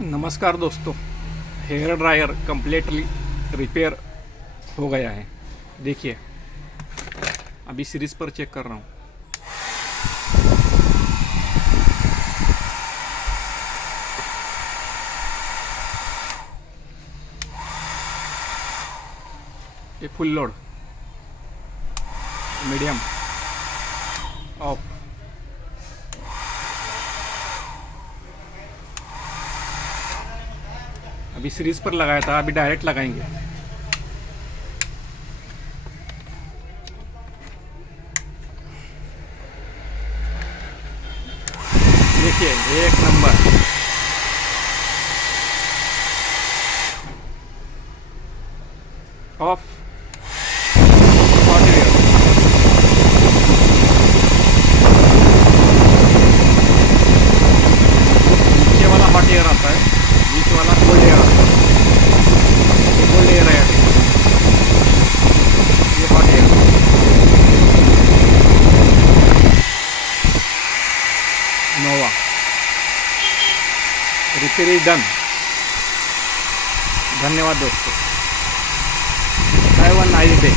नमस्कार दोस्तों। Hair dryer completely repair हो गया है। देखिए, अभी सीरीज़ पर चेक कर रहा हूँ। ये फुल लोड, मीडियम, ऑफ। अभी सीरीज़ पर लगाया था, अभी डायरेक्ट लगाएंगे। देखिए, एक नंबर। ऑफ। Hot air. नीचे वाला हॉट एयर आता है, बीच वाला कोल्ड एयर आता है। ये कोल्ड एयर है, ये hot air. Nova. Repair is done. धन्यवाद दोस्तों। Have a nice day.